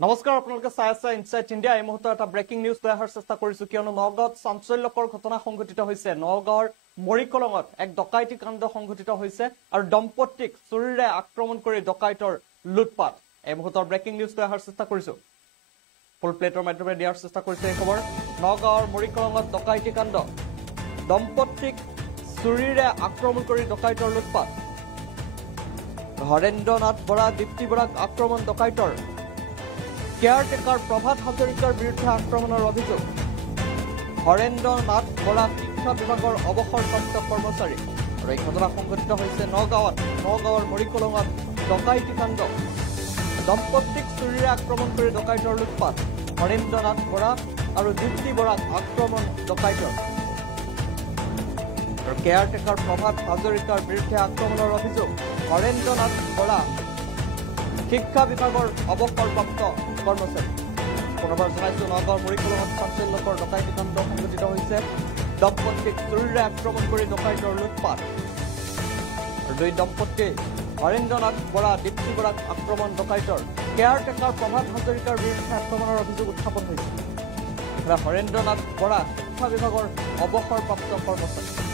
নমস্কাৰ আপোনালোকে চাই আছে ইনসাইট ইণ্ডিয়া এই মুহূৰ্তত এটা ব্ৰেকিং নিউজ লৈ অহাৰ চেষ্টা কৰিছো কিয়নো নগাঁৱত চাঞ্চল্যকৰ ঘটনা সংঘটিত হৈছে নগাঁৱৰ মৰিকলঙত এক ডকাইতি কাণ্ড সংঘটিত হৈছে আৰু দম্পতীক চুৰিৰে আক্ৰমণ কৰি ডকাইতৰ লুটপাট এই মুহূৰ্তৰ ব্ৰেকিং নিউজ লৈ অহাৰ চেষ্টা কৰিছো ফুল প্লেটৰ মাধ্যমেৰে দিয়াৰ চেষ্টা কৰিছে এই খবৰ নগাঁৱৰ মৰিকলঙত ডকাইতি কাণ্ড দম্পতীক চুৰিৰে আক্ৰমণ কৰি ডকাইতৰ লুটপাট হৰেন্দ্ৰনাথ বৰা দীপ্তি বৰাক আক্ৰমণ ডকাইতৰ কেয়াৰটেকাৰ প্ৰভাত হাজৰিকাৰ বিৰুদ্ধে আক্ৰমণৰ অভিযোগ হৰেন্দ্ৰনাথ বৰা শিক্ষা বিভাগৰ অৱসৰপ্ৰাপ্ত কৰ্মচাৰী আৰু এই ঘটনা সংঘটিত হৈছে নগাঁৱৰ মৰিকলঙত ডকাইতি কাণ্ড দম্পতীক চুৰিৰে আক্ৰমণ কৰি ডকাইতৰ লুটপাট হৰেন্দ্ৰনাথ বৰা আৰু দীপ্তি বৰাক আক্ৰমণ ডকাইতৰ আৰু কেয়াৰটেকাৰ প্ৰভাত হাজৰিকাৰ বিৰুদ্ধে আক্ৰমণৰ অভিযোগ হৰেন্দ্ৰনাথ বৰা শিক্ষা বিভাগৰ অৱসৰপ্ৰাপ্ত কৰ্মচাৰী পুনৰবাৰ জনাইছো নগাঁৱৰ মৰিকলঙত চাঞ্চল্যকৰ ডকাইতি কাণ্ড সংঘটিত হৈছে দম্পতীক চুৰিৰে আক্ৰমণ কৰি ডকাইতৰ লুটপাট আৰু দুই দম্পতী হৰেন্দ্ৰনাথ বৰা দীপ্তি বৰাক আক্ৰমণ ডকাইতৰ কেয়াৰটেকাৰ প্ৰভাত হাজৰিকাৰ বিৰুদ্ধে আক্ৰমণৰ অভিযোগ উত্থাপন হৈছে হৰেন্দ্ৰনাথ বৰা শিক্ষা বিভাগৰ অৱসৰপ্ৰাপ্ত কৰ্মচাৰী